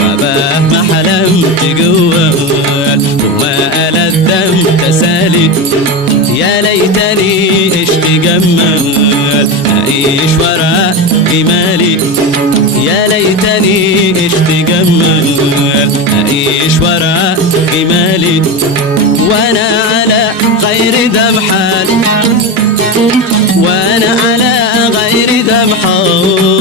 وباه ما حلمت جوال وما ألذم تسالي. يا ليتني عشت جمال أعيش وراء جمالي. يا ليتني عشت جمال أعيش وراء جمالي. وأنا على غير ذم حال، وأنا على غير ذم حال.